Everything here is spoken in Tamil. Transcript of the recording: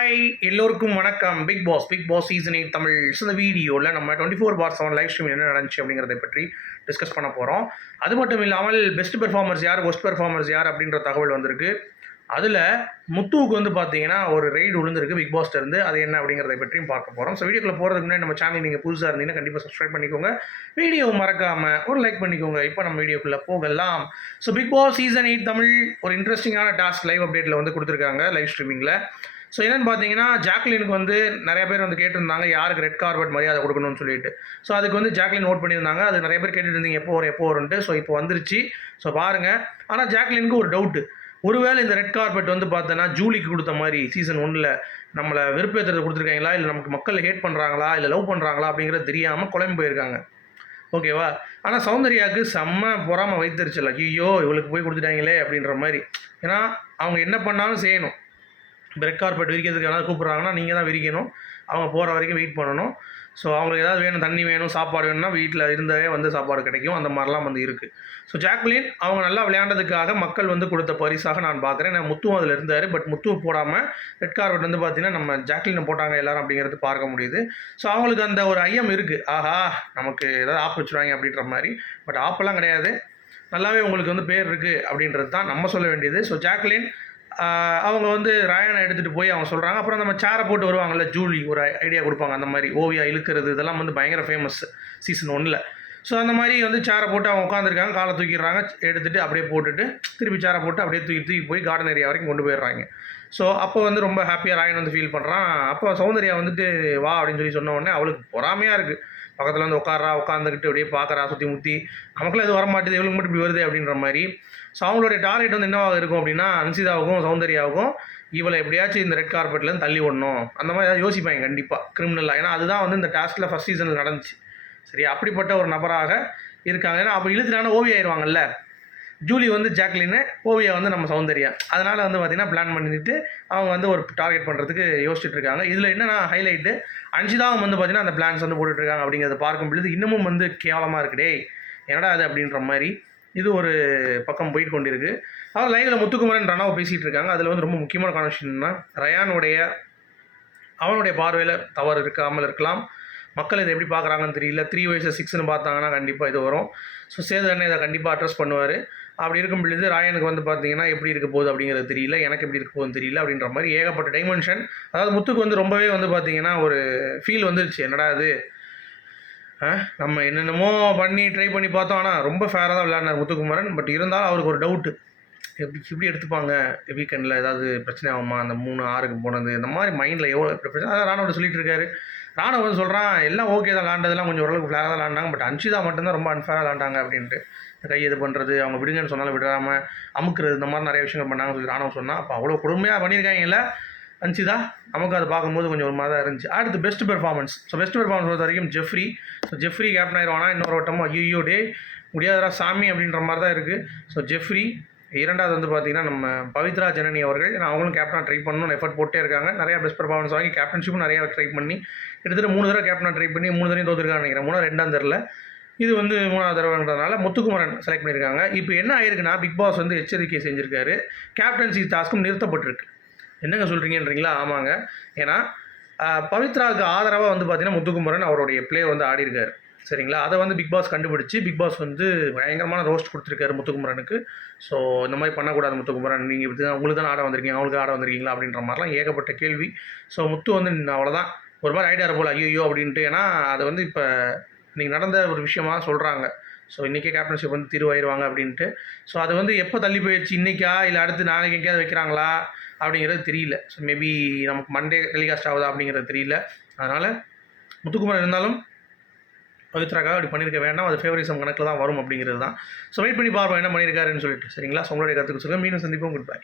ஹாய் எல்லோருக்கும் வணக்கம். Bigg Boss Bigg Boss season eight Tamil. இந்த வீடியோவில் நம்ம twenty four by seven live stream என்ன நடந்துச்சு அப்படிங்கிறத பற்றி டிஸ்கஸ் பண்ண போகிறோம் அது மட்டும் இல்லாமல் பெஸ்ட் பெர்ஃபார்மர்ஸ் யார் ஒஸ்ட் பெர்ஃபார்மர்ஸ் யார் அப்படின்ற தகவல் வந்திருக்கு. அதில் முத்துவுக்கு வந்து பார்த்தீங்கன்னா ஒரு ரைடு விழுந்திருக்கு பிக் பாஸ்ல இருந்து. அது என்ன அப்படிங்கிறத பற்றியும் பார்க்க போகிறோம் ஸோ வீடியோக்குள்ள போகிறதுக்கு முன்னாடி நம்ம சேனல் நீங்கள் புதுசாக இருந்தீங்கன்னா கண்டிப்பாக சப்ஸ்கிரைப் பண்ணிக்கோங்க. வீடியோ மறக்காமல் ஒரு லைக் பண்ணிக்கோங்க. இப்போ நம்ம வீடியோக்குள்ளே போகலாம். So Bigg Boss season eight Tamil ஒரு இன்ட்ரெஸ்டிங்கான டாஸ்க் லைவ் அப்டேட்டில் வந்து கொடுத்துருக்காங்க லைவ் ஸ்ட்ரீமிங்கில் ஸோ என்னென்னு பார்த்தீங்கன்னா ஜாக்லினுக்கு வந்து நிறைய பேர் வந்து கேட்டிருந்தாங்க யாருக்கு ரெட் கார்பெட் மரியாதை கொடுக்கணும்னு சொல்லிட்டு? ஸோ அதுக்கு வந்து ஜாக்லின் நோட் பண்ணியிருந்தாங்க. அது நிறைய பேர் கேட்டுட்டு இருந்தீங்க எப்போ வரும் எப்போ வரும்ன்ட்டு. ஸோ இப்போ வந்துருச்சு. ஸோ பாருங்கள் ஆனால் ஜாக்லினுக்கு ஒரு டவுட்டு ஒருவேளை இந்த ரெட் கார்பெட் வந்து பார்த்தோன்னா ஜூலிக்கு கொடுத்த மாதிரி சீசன் ஒன்றில் நம்மளை வெறுப்பேற்றுறது கொடுத்துருக்காங்களா? இல்லை நமக்கு மக்கள் ஹேட் பண்ணுறாங்களா இல்லை லவ் பண்ணுறாங்களா அப்படிங்கிறது தெரியாமல் குழம்பு போயிருக்காங்க. ஓகேவா ஆனால் சௌந்தர்யாவுக்கு செம்ம பொறாமல் வைத்தறிச்சல் ஐயோ இவளுக்கு போய் கொடுத்துட்டாங்களே அப்படின்ற மாதிரி. ஏன்னா அவங்க என்ன பண்ணாலும் செய்யணும். பிரெட் கார்பெட் விரிக்கிறதுக்கு யாராவது கூப்பிட்றாங்கன்னா நீங்கள் தான் விரிக்கணும். அவங்க போகிற வரைக்கும் வெயிட் பண்ணணும். ஸோ அவங்களுக்கு ஏதாவது வேணும் தண்ணி வேணும் சாப்பாடு வேணும்னா வீட்டில் இருந்தவே வந்து சாப்பாடு கிடைக்கும். அந்த மாதிரிலாம் வந்து இருக்குது ஸோ ஜாக்லின் அவங்க நல்லா விளையாண்டதுக்காக மக்கள் வந்து கொடுத்த பரிசாக நான் பார்க்குறேன். நான் முத்துவும் அதில் இருந்தார். பட் முத்து போடாமல் ரெட் கார்பெட் வந்து பார்த்தீங்கன்னா நம்ம ஜாக்லினை போட்டாங்க எல்லாரும் அப்படிங்கிறது பார்க்க முடியுது. ஸோ அவங்களுக்கு அந்த ஒரு ஐயம் இருக்குது ஆஹா நமக்கு ஏதாவது ஆப் வச்சுருவாங்க அப்படின்ற மாதிரி. பட் ஆப்பெல்லாம் கிடையாது. நல்லாவே உங்களுக்கு வந்து பேர் இருக்குது அப்படின்றது தான் நம்ம சொல்ல வேண்டியது. ஸோ ஜாக்லின் அவங்க வந்து ராயனை எடுத்துகிட்டு போய் அவங்க சொல்கிறாங்க அப்புறம் நம்ம சேரை போட்டு வருவாங்கள்ல ஜூலி ஒரு ஐடியா கொடுப்பாங்க. அந்த மாதிரி ஓவியா இழுக்கிறது இதெல்லாம் வந்து பயங்கர ஃபேமஸ் சீசன் ஒன்றில் ஸோ அந்த மாதிரி வந்து சேரை போட்டு அவங்க உட்காந்துருக்காங்க காலை தூக்கிடுறாங்க. எடுத்துகிட்டு அப்படியே போட்டுட்டு திருப்பி சேரை போட்டு அப்படியே தூக்கி தூக்கி போய் கார்டன் ஏரியா வரைக்கும் கொண்டு போயிடுறாங்க. ஸோ அப்போ வந்து ரொம்ப ஹாப்பியாக ராயன் வந்து ஃபீல் பண்ணுறான் அப்போ சௌந்தர்யா வந்துட்டு வா அப்படின்னு சொல்லி சொன்ன உடனே அவளுக்கு பொறாமையாக இருக்குது பக்கத்தில் வந்து உட்காரா உட்காந்துக்கிட்டு அப்படியே பார்க்குறா சுற்றி முற்றி நமக்குலாம் எதுவும் வர மாட்டேது இவளுக்கு மட்டும் இப்படி வருது அப்படின்ற மாதிரி. ஸோ அவங்களுடைய டார்கெட் வந்து என்னவாக இருக்கும் அப்படின்னா அன்சிதாவுக்கும் சௌந்தர்யாவுக்கும் இவளை எப்படியாச்சும் இந்த ரெட் கார்பெட்லேருந்து தள்ளி விடணும். அந்த மாதிரி ஏதாவது யோசிப்பாங்க கண்டிப்பாக கிரிமினலாக ஏன்னா அதுதான் வந்து இந்த டாஸ்கில் ஃபஸ்ட் சீசனில் நடந்துச்சு. சரி அப்படிப்பட்ட ஒரு நபராக இருக்காங்க. ஏன்னா அப்போ இழுத்துட்டாங்கன்னா ஓவியம் ஆயிடுவாங்கல்ல ஜூலி வந்து ஜாக்லின்னு ஓவியா வந்து நம்ம சௌந்தர்யா. அதனால் வந்து பார்த்திங்கன்னா பிளான் பண்ணிட்டு அவங்க வந்து ஒரு டார்கெட் பண்ணுறதுக்கு யோசிச்சுட்டு இருக்காங்க. இதில் என்னென்னா ஹைலைட்டு அஞ்சுதாவும் வந்து பார்த்திங்கன்னா அந்த பிளான்ஸ் வந்து போட்டுட்ருக்காங்க அப்படிங்கிறத பார்க்கும் பொழுது இன்னமும் வந்து கேவலமாக இருக்குடே என்னடா அது அப்படின்ற மாதிரி இது ஒரு பக்கம் போயிட்டு கொண்டிருக்கு. அதாவது லைனில் முத்துக்குமரன் ரணாவை பேசிகிட்டு இருக்காங்க. அதில் வந்து ரொம்ப முக்கியமான கான்வர்ஷன்னா ரயானுடைய அவனுடைய பார்வையில் தவறு இருக்காமல் இருக்கலாம். மக்கள் இதை எப்படி பார்க்குறாங்கன்னு தெரியல. த்ரீ வயசு சிக்ஸ்னு பார்த்தாங்கன்னா கண்டிப்பாக இது வரும். ஸோ சேது அண்ணன் இதை கண்டிப்பாக அட்ரஸ் பண்ணுவார். அப்படி இருக்கும் பொழுது ராயனுக்கு வந்து பார்த்தீங்கன்னா எப்படி இருக்க போகுது அப்படிங்கிறது தெரியல. எனக்கு எப்படி இருக்க போகுதுன்னு தெரியல அப்படின்ற மாதிரி ஏகப்பட்ட டைமென்ஷன் அதாவது முத்துக்கு வந்து ரொம்பவே வந்து பார்த்தீங்கன்னா ஒரு ஃபீல் வந்துருச்சு. என்னடா இது? நம்ம என்னென்னமோ பண்ணி ட்ரை பண்ணி பார்த்தோம். ஆனால் ரொம்ப ஃபேராக தான் விளையாடினார் முத்துக்குமரன். பட் இருந்தாலும் அவருக்கு ஒரு டவுட்டு எப்படி எப்படி எடுத்துப்பாங்க? வீக்கெண்டில் ஏதாவது பிரச்சனை ஆகுமா? அந்த மூணு ஆறுக்கு போனது இந்த மாதிரி மைண்டில் எவ்வளோ பிரச்சனை? அதான் ராணுவ சொல்லிட்டு இருக்காரு. ராணுவ வந்து சொல்கிறான் எல்லாம் ஓகே தான் விளாண்டதெல்லாம் கொஞ்சம் ஓரளவுக்கு ஃபேராக தான் விளாண்டாங்க பட் அன்ஷிதா மட்டும்தான் ரொம்ப அன்ஃபேராக விளாண்டாங்க அப்படின்ட்டு. கை இது பண்ணுறது அவங்க விடுங்கன்னு சொன்னாலும் விடாமல் அமுக்குறது இந்த மாதிரி நிறைய விஷயங்கள் பண்ணாங்க சொல்லி ராணுவம் சொன்னால் அப்போ அவ்வளோ கொடுமையாக பண்ணியிருக்காங்கல்ல அன்சிதா நமக்கு அதை பார்க்கும்போது கொஞ்சம் ஒரு மாதிரி தான் இருந்துச்சு. அடுத்து best performance so best performance பொறுத்த வரைக்கும் ஜெஃப்ரி ஸோ ஜெஃப்ரி கேப்டன் ஆயிடுவானா இன்னொரு வட்டமும் ஐயோ டே முடியாதரா சாமி அப்படின்ற மாதிரி தான் இருக்குது ஸோ ஜெஃப்ரி இரண்டாவது வந்து பார்த்தீங்கன்னா நம்ம பவித்ரா ஜனனி அவர்கள். ஏன்னா அவங்களும் கேப்டனாக ட்ரை பண்ணணும்னு எஃபர்ட் போட்டே இருக்காங்க. நிறையா பெஸ்ட் பெர்ஃபார்மன்ஸ் வாங்கி கேப்டன்ஷிப்பும் நிறையா ட்ரை பண்ணி கிட்டத்தட்ட மூணு தடவை கேப்டனாக ட்ரை பண்ணி மூணு தடவையும் தோத்துருக்காங்க நினைக்கிறேன். மூணு ரெண்டாம் தெரில இது வந்து மூணாவது தடவைன்றதுனால முத்துக்குமரன் செலக்ட் பண்ணியிருக்காங்க. இப்போ என்ன ஆயிருக்குன்னா பிக் பாஸ் வந்து எச்சரிக்கை செஞ்சுருக்காரு. கேப்டன்சி டாஸ்க்கும் நிறுத்தப்பட்டிருக்கு. என்னங்க சொல்கிறீங்கன்றீங்களா ஆமாங்க. ஏன்னா பவித்ராவுக்கு ஆதரவாக வந்து பார்த்தீங்கன்னா முத்துக்குமரன் அவருடைய பிளே வந்து ஆடிருக்காரு. சரிங்களா? அதை வந்து பிக் பாஸ் கண்டுபிடிச்சு பிக் பாஸ் வந்து பயங்கரமான ரோஸ்ட் கொடுத்துருக்காரு முத்துக்குமரனுக்கு. ஸோ இந்த மாதிரி பண்ணக்கூடாது முத்துக்குமரன். நீங்கள் இப்படி தான் உங்களுக்கு தான் ஆட வந்திருக்கீங்க அவங்களுக்கு ஆட வந்திருக்கீங்களா அப்படின்ற மாதிரிலாம் ஏகப்பட்ட கேள்வி. ஸோ முத்து வந்து அவ்வளோதான் ஒரு மாதிரி ஐடியா போல் ஐயோ அப்படின்ட்டு. ஏன்னா அதை வந்து இப்போ நீங்கள் நடந்த ஒரு விஷயமா சொல்கிறாங்க ஸோ இன்றைக்கே கேப்டன்ஷிப் வந்து தீர்வாயிருவாங்க அப்படின்ட்டு. ஸோ அது வந்து எப்போ தள்ளி போயிடுச்சு இன்றைக்கா இல்லை அடுத்து நாளைக்கு எங்கேயாவது வைக்கிறாங்களா? அப்படிங்கிறது தெரியல. ஸோ மேபி நமக்கு மண்டே டெலிகாஸ்ட் ஆகுதா அப்படிங்கிறது தெரியல. அதனால் முத்துக்குமார் இருந்தாலும் பவித்ராக்காக அப்படி பண்ணியிருக்க வேண்டாம். அது ஃபேவரிசம் கணக்கில் தான் வரும் அப்படிங்கிறது தான். ஸோ வெயிட் பண்ணி பார்ப்போம் என்ன பண்ணியிருக்காருன்னு சொல்லிட்டு. சரிங்களா? ஸோ உங்களுடைய கற்றுக்க சொல்லுங்கள் மீண்டும் சந்திப்போம். Good bye